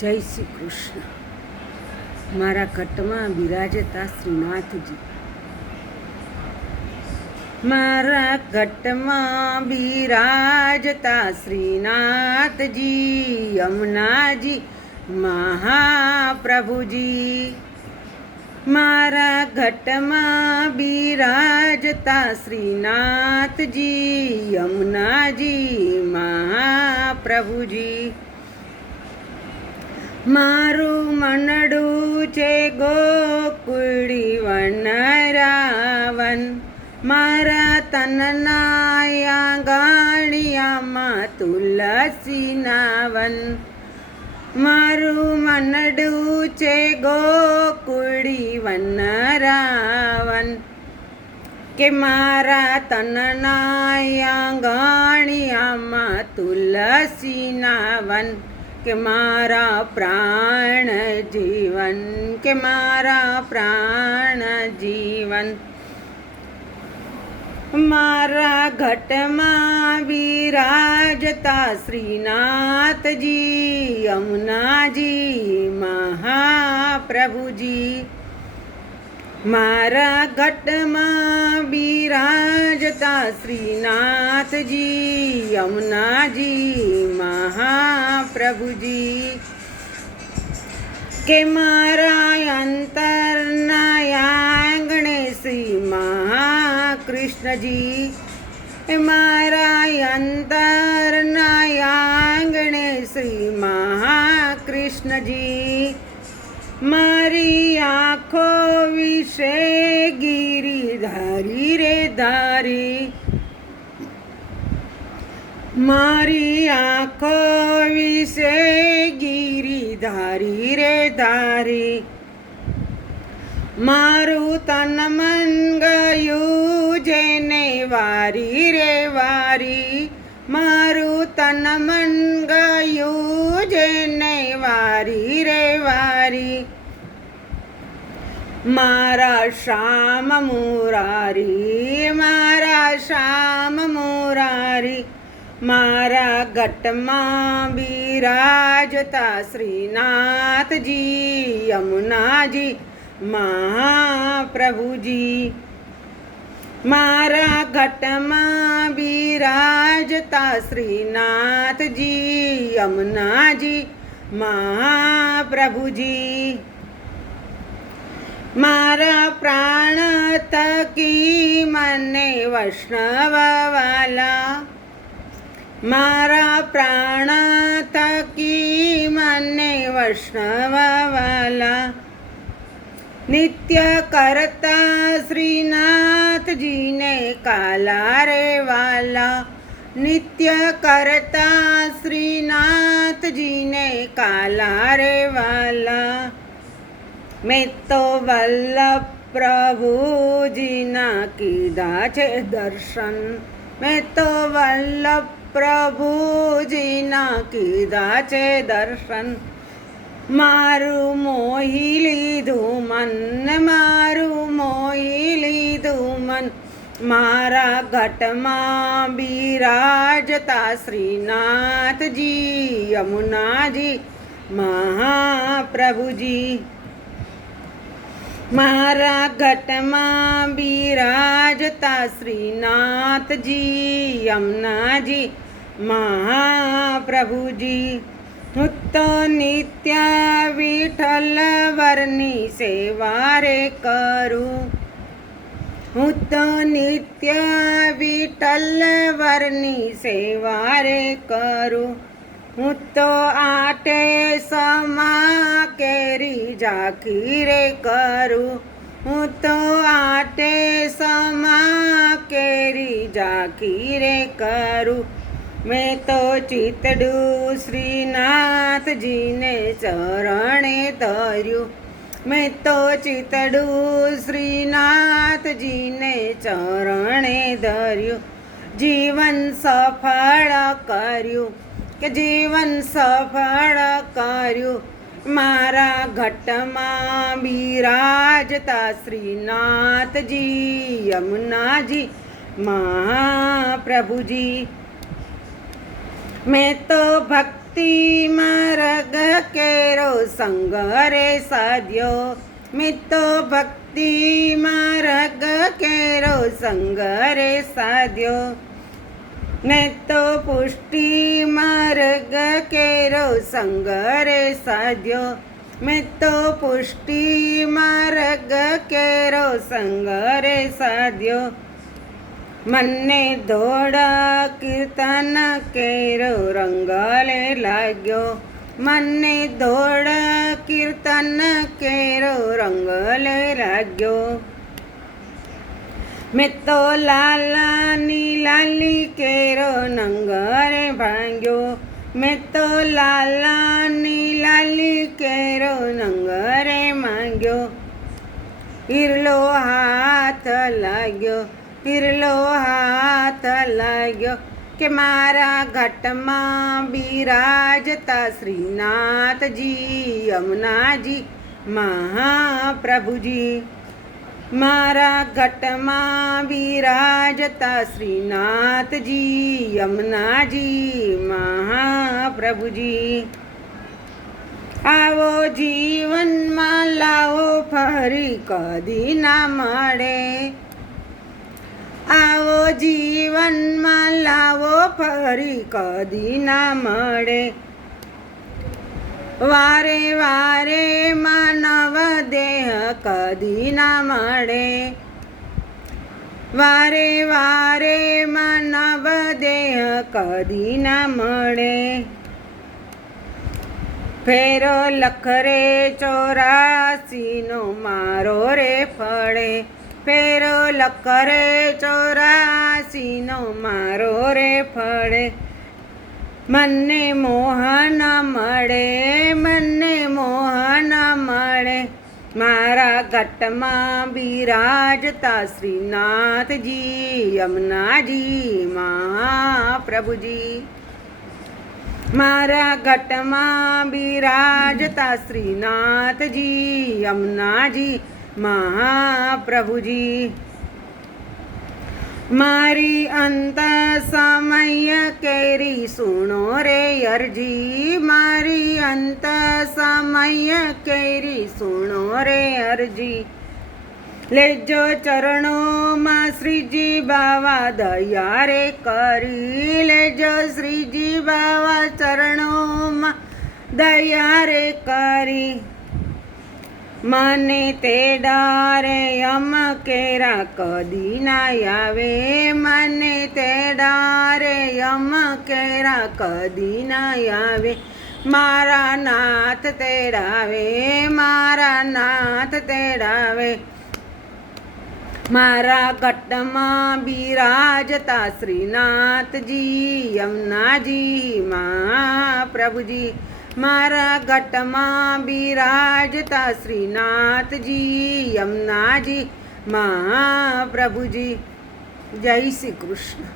જય શ્રી કૃષ્ણ. મારા ઘટમાં બિરાજતા શ્રીનાથજી, મારા ઘટમાં બિરાજતા શ્રીનાથજી, યમુનાજી મહાપ્રભુજી. મારા ઘટમાં બિરાજતા શ્રીનાથજી, યમુનાજી મહાપ્રભુજી. મારું મનડું છે ગોકુળી વનરાવન, મારા તનના આંગણિયામાં તુલસીના વન. મારું મનડું છે ગોકુળી વનરાવન, કે મારા તનના આંગણિયામાં તુલસીના વન. કે મારા પ્રાણ જીવન, કે મારા પ્રાણ જીવન. મારા ઘટમાં બિરાજતા શ્રીનાથજી, યમુનાજી મહાપ્રભુજી. મારા ઘટમાં બિરાજતા શ્રીનાથજી, યમુનાજી મહાપ્રભુજી. કે મારા અંતરના આંગણે શ્રી મહાકૃષ્ણજી, મારા અંતરના આંગણે શ્રી મહાકૃષ્ણજી. મારી આંખો વિશે ગિરિધારી રે ધારી, મારી આંખો વિશે ગિરિધારી રે ધારી. મારું તન મન ગયું જેને વારી રે વારી, મારું તન મન ગયું જેને વારી રે વારી. મારા શ્યામ મુરારી, મારા શ્યામ મુરારી. મારા ઘટમાં બિરાજતા શ્રીનાથજી, યમુનાજી મહાપ્રભુજી. મારા ઘટમાં બિરાજતા શ્રીનાથજી, યમુનાજી મહાપ્રભુજી. મારા પ્રાણ થકી મને વૈષ્ણવ વાલા, મારા પ્રાણ થકી મને વૈષ્ણવ વાલા. નિત્ય કરતા શ્રીનાથજીને કાલા રે વાલા, નિત્ય કરતા શ્રીનાથજીને કાલા રે વાલા. મેં તો વલ્લભ પ્રભુજીના કીધા છે દર્શન, મેં તો વલ્લભ પ્રભુજીના કીધા છે દર્શન. મારું મોહી લીધું મન, મારું મોહી લીધું મન. મારા ઘટમાં બિરાજતા શ્રીનાથજી, યમુનાજી મહાપ્રભુજી. મારા ઘટમાં બિરાજતા શ્રીનાથજી, યમુનાજી મહાપ્રભુજી. હું તો નિત્ય વિઠ્ઠલ વરની સેવા રે કરું, હું તો નિત્ય વિઠ્ઠલ વરની સેવા રે કરું. હું તો આટે સમા કેરી ઝાંખી રે કરું, હું તો આટે સમા કેરી ઝાંખી રે કરું. મેં તો ચિતડું શ્રીનાથજીને ચરણે ધર્યું, મેં તો ચિતડું શ્રીનાથજીને ચરણે ધર્યું. જીવન સફળ કર્યું, કે જીવન સફળ કર્યું. મારા ઘટમાં બિરાજતા શ્રીનાથજી, યમુનાજી મહાપ્રભુજી. મેં તો ભક્તિ માર્ગ કે સંગ રે સાધ્યો, મેં તો ભક્તિ માર્ગ કેરો સંગ રે સાધ્યો, મેં તો પુષ્ટિ માર્ગ કેરો સંગ રે સાધ્યો, મેં તો પુષ્ટિ માર્ગ કેરો સંગ રે સાધ્યો, મને દોડા કીર્તન કેરો રંગ લે લાગ્યો, મને દોડા કીર્તન કેરો રંગ લે લાગ્યો, મેં તો લાલાની લાલી કેરો નંગ રે ભાંગ્યો, મેં તો લાલાની લાલી કેરો નંગ રે માંગ્યો, ઈરલો હાથ લાગ્યો, ઈરલો હાથ લાગ્યો, કે મારા ઘટમાં બિરાજતા શ્રીનાથજી યમુનાજી મહાપ્રભુજી, મારા ઘટમાં બિરાજતા શ્રીનાથજી યમુનાજી મહાપ્રભુજી, આવો જીવનમાં લાવો ફરી કદી ના મળે, આવો જીવનમાં લાવો ફરી કદી ના મળે, વારે વારે માનવ દેહ કદી ના મળે, વારે વારે માનવ દેહ કદી ના મળે, ફેરો લખરે 84નો મારો રે ફળે, ફેરો લખરે 84નો મારો રે ફળે, મને મોહન મળે, મને મોહન મળે, મારા ઘટમાં બિરાજતા શ્રીનાથજી યમુનાજી મહાપ્રભુજી, મારા ઘટમાં બિરાજતા શ્રીનાથજી યમુનાજી મહાપ્રભુજી, મારી અંત સમય કેરી સુણો રે અરજી, મારી અંત સમય કેરી સુણો રે અરજી, લેજો ચરણોમાં શ્રીજી બાવા દયા રે કરી, લેજો શ્રીજી બાવા ચરણોમાં દયા રે કરી, મને તે ડારે યમ કેરા કદી ના આવે, મને તે ડારે યમ કેરા કદી ના આવે, મારા નાથ તેડાવે, મારા નાથ તેડાવે, મારા ઘટમાં બિરાજતા શ્રીનાથજી યમુનાજી મહાપ્રભુજી, મારા ઘટમાં બિરાજતા શ્રીનાથજી યમુનાજી મહાપ્રભુજી. જય શ્રી કૃષ્ણ.